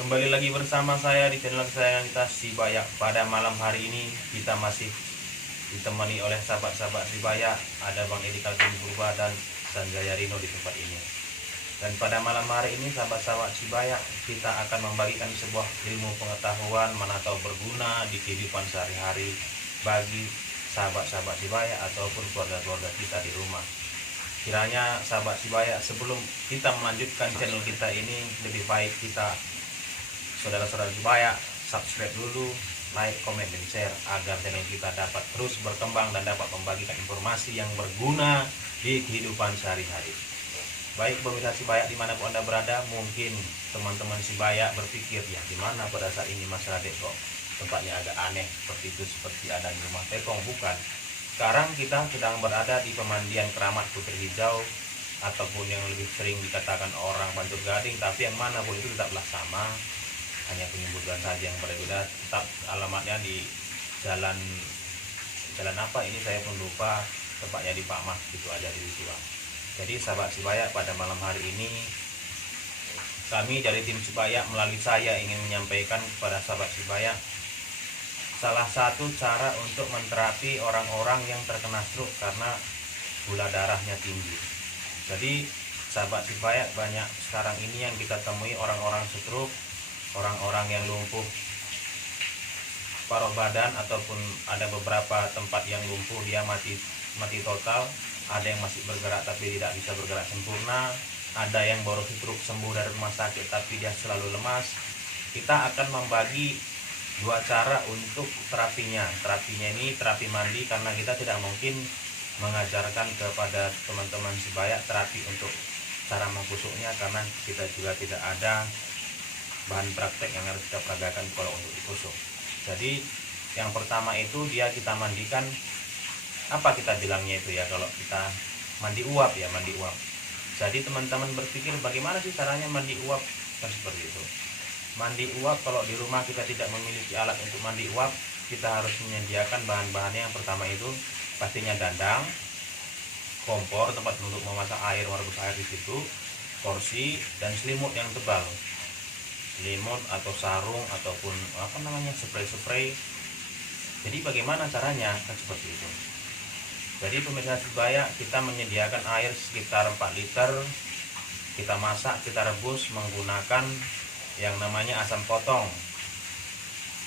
Kembali lagi bersama saya di channel kesayangan kita Sibaya. Pada malam hari ini kita masih ditemani oleh sahabat-sahabat Sibaya. Ada Bang Edi Kalvin Purba dan Sanjaya Rino di tempat ini. Dan pada malam hari ini sahabat-sahabat Sibaya, kita akan membagikan sebuah ilmu pengetahuan mana tahu berguna di kehidupan sehari-hari bagi sahabat-sahabat Sibaya ataupun keluarga-keluarga kita di rumah. Kiranya sahabat Sibaya, sebelum kita melanjutkan channel kita ini, lebih baik kita saudara-saudara Sibaya subscribe dulu, like, komen, dan share agar channel kita dapat terus berkembang dan dapat membagikan informasi yang berguna di kehidupan sehari-hari. Baik pemirsa Sibaya dimanapun Anda berada, mungkin teman-teman Sibaya berpikir, ya dimana pada saat ini masalah kok tempatnya agak aneh seperti itu, seperti ada di rumah tekong. Bukan, sekarang kita sedang berada di pemandian Keramat Putri Hijau, ataupun yang lebih sering dikatakan orang Bantul Gading, tapi yang mana pun itu tetaplah sama, hanya penyebutan saja yang berbeda. Tetap alamatnya di jalan apa ini saya pun lupa, tempatnya di Pak Mas, gitu aja di situ. Jadi sahabat Sibaya, pada malam hari ini kami dari tim Sibaya melalui saya ingin menyampaikan kepada sahabat Sibaya salah satu cara untuk menterapi orang-orang yang terkena stroke karena gula darahnya tinggi. Jadi sahabat Sibaya, banyak sekarang ini yang kita temui orang-orang stroke, orang-orang yang lumpuh paruh badan, ataupun ada beberapa tempat yang lumpuh, dia mati total. Ada yang masih bergerak tapi tidak bisa bergerak sempurna, ada yang baru stroke sembuh dari rumah sakit tapi dia selalu lemas. Kita akan membagi dua cara untuk terapinya. Terapinya ini terapi mandi, karena kita tidak mungkin mengajarkan kepada teman-teman Sibaya terapi untuk cara menggosoknya, karena kita juga tidak ada bahan praktek yang harus kita peragakan kalau untuk digosok. Jadi yang pertama itu kita mandikan, apa kita bilangnya itu ya, kalau kita mandi uap ya, mandi uap. Jadi teman-teman berpikir bagaimana sih caranya mandi uap, kan seperti itu. Mandi uap, kalau di rumah kita tidak memiliki alat untuk mandi uap, kita harus menyediakan bahan-bahannya. Yang pertama itu pastinya dandang, kompor tempat untuk memasak air, merebus air di situ, kursi, dan selimut yang tebal. Selimut atau sarung ataupun apa namanya, spray. Jadi bagaimana caranya, kan seperti itu. Jadi pemirsa Sibaya, kita menyediakan air sekitar 4 liter. Kita masak, kita rebus menggunakan yang namanya asam potong.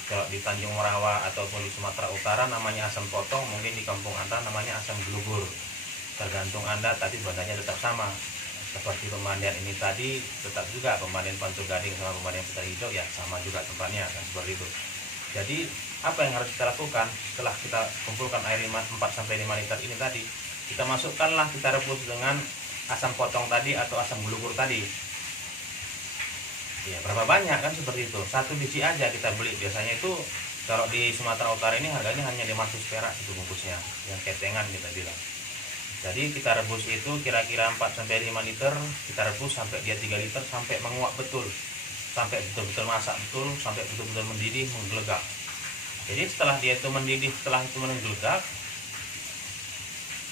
Kalau di Tanjung Morawa ataupun di Sumatera Utara namanya asam potong, mungkin di kampung Anda namanya asam gelugur. Tergantung Anda, tapi bahannya tetap sama. Seperti pemandian ini tadi, tetap juga pemandian Bantul Gading sama pemandian Putri Hijau ya sama juga tempatnya, kan seperti itu. Jadi apa yang harus kita lakukan setelah kita kumpulkan air 4-5 liter ini tadi, kita masukkanlah, kita rebus dengan asam potong tadi atau asam gelugur tadi. Ya, berapa banyak, kan seperti itu. 1 biji aja kita beli. Biasanya itu kalau di Sumatera Utara ini harganya hanya 500 perak itu bungkusnya, yang ketengan kita bilang. Jadi kita rebus itu kira-kira 4-5 liter, kita rebus sampai dia 3 liter, sampai menguap betul, sampai betul-betul masak betul, sampai betul-betul mendidih, menggelegak. Jadi setelah dia itu mendidih, setelah itu menggelegak,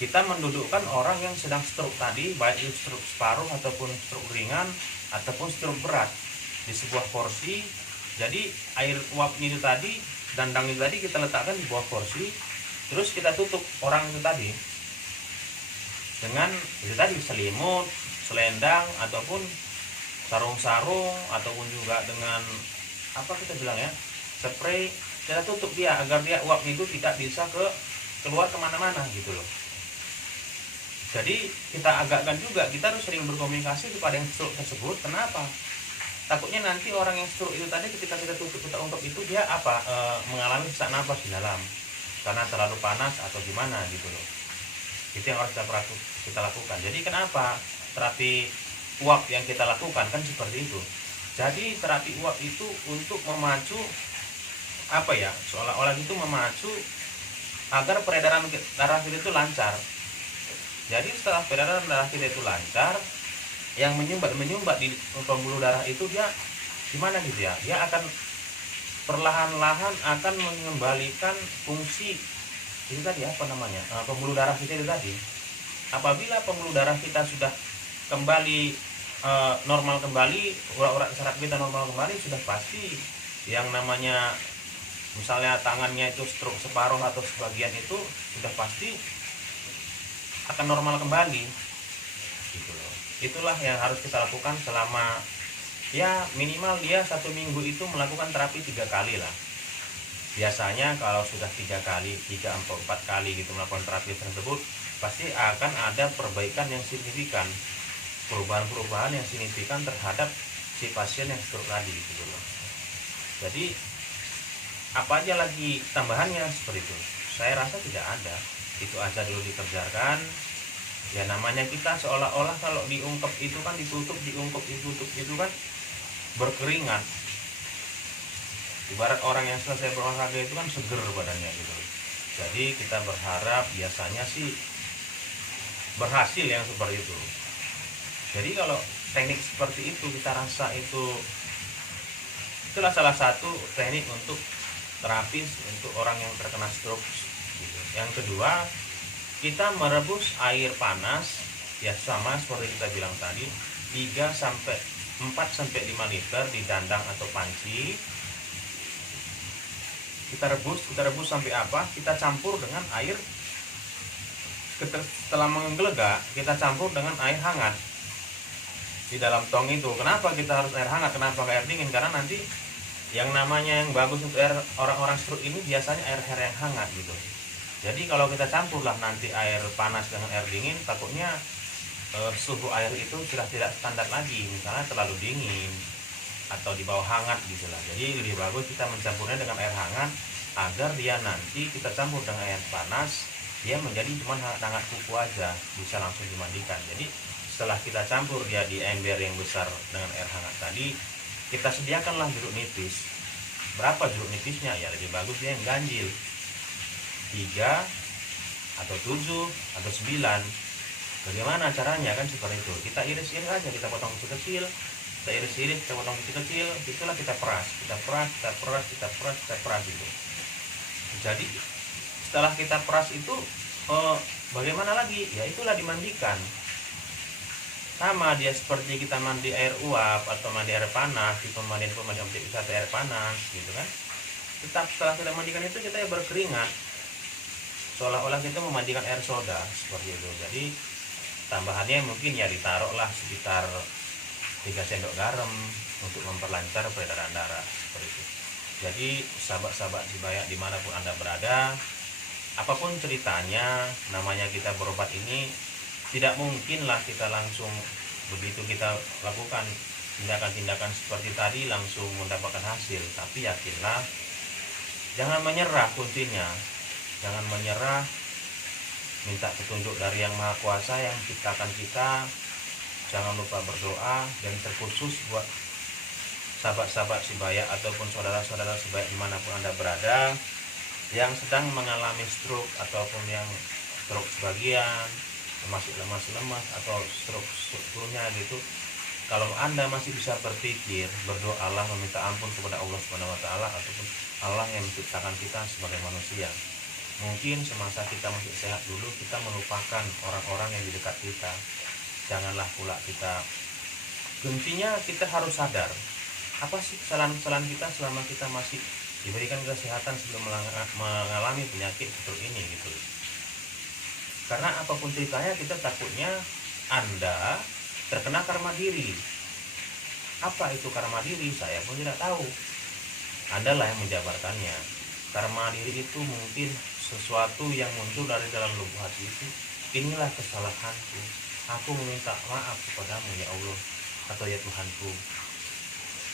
kita mendudukkan orang yang sedang stroke tadi, baik itu stroke separuh ataupun stroke ringan ataupun stroke berat, di sebuah porsi. Jadi air uapnya itu tadi, dandang itu tadi kita letakkan di bawah porsi, terus kita tutup orang itu tadi dengan itu tadi selimut, selendang, ataupun sarung-sarung, ataupun juga dengan apa kita bilang ya, spray. Kita tutup dia agar dia uap itu tidak bisa keluar kemana-mana gitu loh. Jadi kita agakkan juga, kita harus sering berkomunikasi kepada yang stroke tersebut. Kenapa? Takutnya nanti orang yang stroke itu tadi, ketika kita tutup, kita ungkap itu, dia mengalami sesak napas di dalam karena terlalu panas atau gimana gitu loh. Itu yang harus kita lakukan. Jadi kenapa terapi uap yang kita lakukan kan seperti itu. Jadi terapi uap itu untuk memacu apa ya, seolah-olah itu memacu agar peredaran darah kita itu lancar. Jadi setelah peredaran darah kita itu lancar, yang menyumbat di pembuluh darah itu dia gimana gitu ya, dia akan perlahan-lahan akan mengembalikan fungsi itu tadi, apa namanya, pembuluh darah kita itu tadi. Apabila pembuluh darah kita sudah kembali normal kembali, urat saraf kita normal kembali, sudah pasti yang namanya misalnya tangannya itu stroke separuh atau sebagian itu sudah pasti akan normal kembali gitu loh. Itulah yang harus kita lakukan selama ya minimal dia 1 minggu itu melakukan terapi 3 kali lah. Biasanya kalau sudah 3 kali, 3 4 kali gitu melakukan terapi tersebut, pasti akan ada perbaikan yang signifikan, perubahan-perubahan yang signifikan terhadap si pasien yang stroke tadi gitu loh. Jadi apa aja lagi tambahannya seperti itu? Saya rasa tidak ada. Itu aja dulu dikerjakan. Ya namanya kita seolah-olah kalau diungkep itu kan ditutup, diungkep ditutup itu kan berkeringat. Ibarat orang yang selesai berolahraga itu kan seger badannya gitu. Jadi kita berharap biasanya sih berhasil yang seperti itu. Jadi kalau teknik seperti itu kita rasa itulah salah satu teknik untuk terapis untuk orang yang terkena stroke gitu. Yang kedua, kita merebus air panas ya sama seperti kita bilang tadi 4 sampai 5 liter di dandang atau panci. Kita rebus sampai apa? Kita campur dengan air, setelah menggelegak kita campur dengan air hangat di dalam tong itu. Kenapa kita harus air hangat? Kenapa nggak air dingin? Karena nanti yang namanya yang bagus untuk air orang-orang stroke ini biasanya air yang hangat gitu. Jadi kalau kita campurlah nanti air panas dengan air dingin, takutnya suhu air itu sudah tidak standar lagi, misalnya terlalu dingin atau di bawah hangat gitu lah. Jadi lebih bagus kita mencampurnya dengan air hangat agar dia nanti kita campur dengan air panas, dia menjadi cuma hangat kuku aja, bisa langsung dimandikan. Jadi setelah kita campur dia di ember yang besar dengan air hangat tadi, kita sediakanlah jeruk nipis. Berapa jeruk nipisnya? Ya lebih bagus dia yang ganjil, 3 atau 7 atau 9. Bagaimana caranya? Kan seperti itu, kita iris-iris aja, kita potong kecil-kecil, kita potong kecil-kecil, itulah kita peras gitu. Jadi setelah kita peras itu bagaimana lagi? Ya itulah dimandikan. Sama dia seperti kita mandi air uap atau mandi air panas di pemandian objek wisata air panas gitu kan. Tetap setelah kita mandikan itu kita berkeringat, seolah-olah kita memandikan air soda seperti itu. Jadi tambahannya mungkin ya ditaruhlah sekitar 3 sendok garam untuk memperlancar peredaran darah seperti itu. Jadi sahabat-sahabat Sibaya dimanapun Anda berada, apapun ceritanya, namanya kita berobat ini tidak mungkinlah kita langsung begitu kita lakukan tindakan-tindakan seperti tadi langsung mendapatkan hasil. Tapi yakinlah, jangan menyerah kuncinya, jangan menyerah, minta petunjuk dari Yang Maha Kuasa yang menciptakan kita. Jangan lupa berdoa, dan terkhusus buat sahabat-sahabat Sibaya ataupun saudara-saudara Sibaya dimanapun Anda berada yang sedang mengalami stroke ataupun yang stroke sebagian, termasuk lemas atau stroke seluruhnya gitu. Kalau Anda masih bisa berpikir, berdoalah, meminta ampun kepada Allah Subhanahu wa taala ataupun Allah yang menciptakan kita sebagai manusia. Mungkin semasa kita masih sehat dulu kita melupakan orang-orang yang di dekat kita. Janganlah pula kita, kuncinya kita harus sadar apa sih kesalahan-kesalahan kita selama kita masih diberikan kesehatan sebelum mengalami penyakit stroke ini gitu. Karena apapun ceritanya kita takutnya Anda terkena karma diri. Apa itu karma diri? Saya pun tidak tahu. Anda lah yang menjabarkannya. Karma diri itu mungkin sesuatu yang muncul dari dalam lubuk hati itu. Inilah kesalahanku. Aku meminta maaf kepadamu ya Allah atau ya Tuhanku.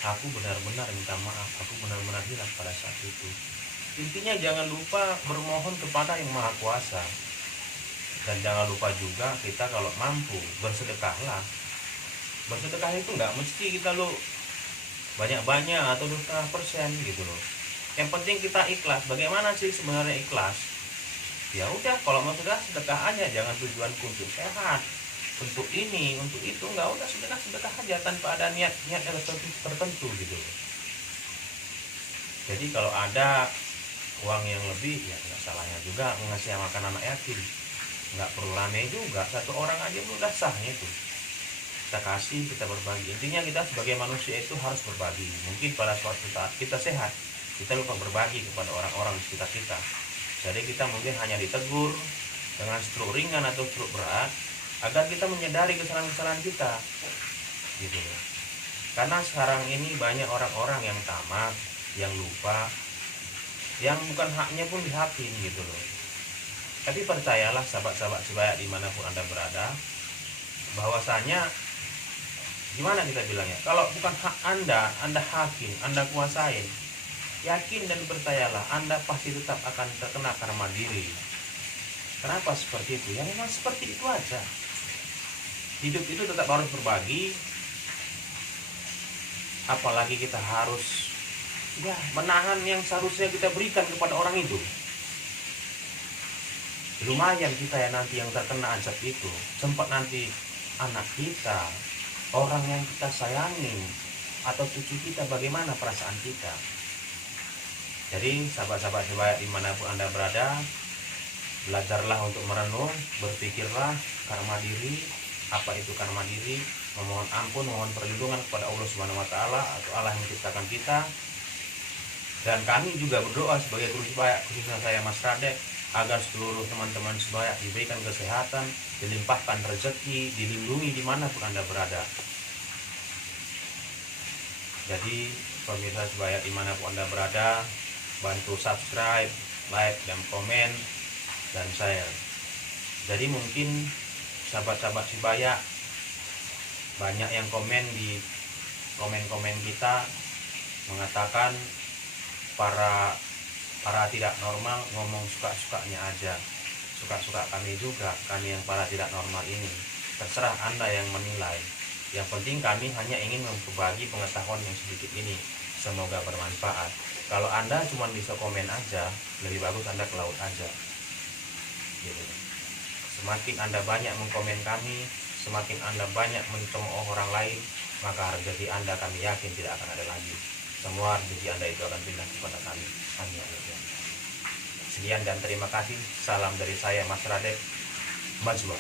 Aku benar-benar minta maaf. Aku benar-benar hilang pada saat itu. Intinya jangan lupa bermohon kepada Yang Maha Kuasa. Dan jangan lupa juga kita kalau mampu bersedekahlah. Bersedekah itu nggak mesti kita banyak-banyak atau 2,5% gitu loh. Yang penting kita ikhlas. Bagaimana sih sebenarnya ikhlas? Ya udah, kalau mau sedekah aja, jangan tujuanku untuk sehat, untuk ini, untuk itu, nggak, udah sedekah aja tanpa ada niat tertentu gitu loh. Jadi kalau ada uang yang lebih ya nggak salahnya juga mengasih makan anak yatim. Nggak perlu rame juga, 1 orang aja udah sahnya itu. kita kasih, kita berbagi. Intinya kita sebagai manusia itu harus berbagi. Mungkin pada suatu saat kita sehat, kita lupa berbagi kepada orang-orang di sekitar kita. Jadi kita mungkin hanya ditegur dengan stroke ringan atau stroke berat, agar kita menyadari kesalahan-kesalahan kita, gitu. Karena sekarang ini banyak orang-orang yang tamak, yang lupa, yang bukan haknya pun dihakin, gitu loh. Tapi percayalah sahabat-sahabat sebaya dimanapun Anda berada, bahwasanya gimana kita bilangnya, kalau bukan hak Anda hakim, Anda kuasain, yakin dan percayalah Anda pasti tetap akan terkena karma diri. Kenapa seperti itu? Ya memang seperti itu aja. Hidup itu tetap harus berbagi, apalagi kita harus menahan yang seharusnya kita berikan kepada orang itu. Lumayan kita ya nanti yang terkena azab itu, sempat nanti anak kita, orang yang kita sayangi, atau cucu kita, bagaimana perasaan kita. Jadi sahabat-sahabat sebaya dimanapun Anda berada, belajarlah untuk merenung, berpikirlah karma diri. Apa itu karma diri? Memohon ampun, mohon perlindungan kepada Allah Subhanahu wa taala atau Allah yang menciptakan kita. Dan kami juga berdoa sebagai guru sebaya, khususnya saya Mas Radek, agar seluruh teman-teman sebaya diberikan kesehatan, dilimpahkan rezeki, dilindungi dimanapun Anda berada. Jadi pemirsa sebaya dimanapun Anda berada, bantu subscribe, like, dan komen, dan share. Jadi mungkin sahabat-sahabat sebaya banyak yang komen di komen-komen kita mengatakan para tidak normal ngomong suka-sukanya aja. Suka-suka kami juga, kami yang para tidak normal ini. Terserah Anda yang menilai. Yang penting kami hanya ingin berbagi pengetahuan yang sedikit ini. Semoga bermanfaat. Kalau Anda cuma bisa komen aja, lebih bagus Anda ke laut aja, gitu. Semakin Anda banyak mengkomen kami, semakin Anda banyak mencemooh orang lain, maka rezeki Anda kami yakin tidak akan ada lagi. Semua rezeki Anda itu akan pindah kepada kami. Amin. Sekian dan terima kasih. Salam dari saya Mas Radek. Maju.